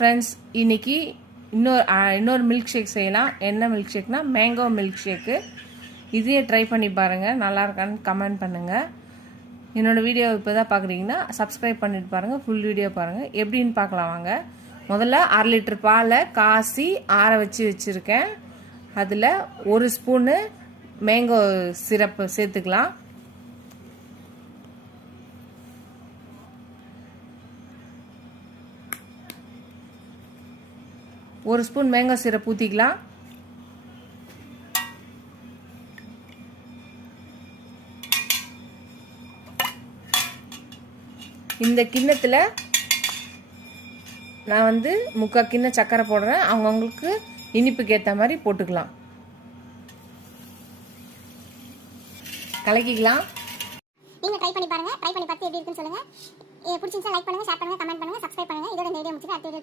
Friends, இன்னைக்கு இன்னொரு milk shake செய்யலாம். என்ன மில்க் ஷேக்னா மேங்கோ மில்க் ஷேக்கு. இதையே ட்ரை பண்ணி பாருங்கள், நல்லா இருக்கான்னு கமெண்ட் பண்ணுங்கள். என்னோடய வீடியோ இப்போ தான் பார்க்குறீங்கன்னா சப்ஸ்கிரைப் பண்ணிட்டு பாருங்கள், ஃபுல் வீடியோ பாருங்கள். எப்படின்னு பார்க்கலாம் வாங்க. முதல்ல 1/2 லிட்டர் பாலை காசி ஆற வச்சுருக்கேன். அதில் 1 ஸ்பூனு மேங்கோ சிரப்பு சேர்த்துக்கலாம். ஒரு ஸ்பூன் மேங்கோ சிரப் ஊற்றிக்கலாம். இந்த கிண்ணத்தில் நான் 3/4 கிண்ணம் சர்க்கரை போடுறேன். அவங்கவுங்களுக்கு இனிப்புக்கு ஏற்ற மாதிரி போட்டுக்கலாம். கலக்கிக்கலாம். நீங்க ட்ரை பண்ணி பாருங்க. ட்ரை பண்ணி பார்த்து எப்படி இருக்குன்னு சொல்லுங்க. பிடிச்சிருந்தா லைக் பண்ணுங்க, ஷேர் பண்ணுங்க, கமெண்ட் பண்ணுங்க, சப்ஸ்கிரைப் பண்ணுங்க. இதோட இந்த வீடியோ முடிச்சுட்டு அடுத்த வீடியோ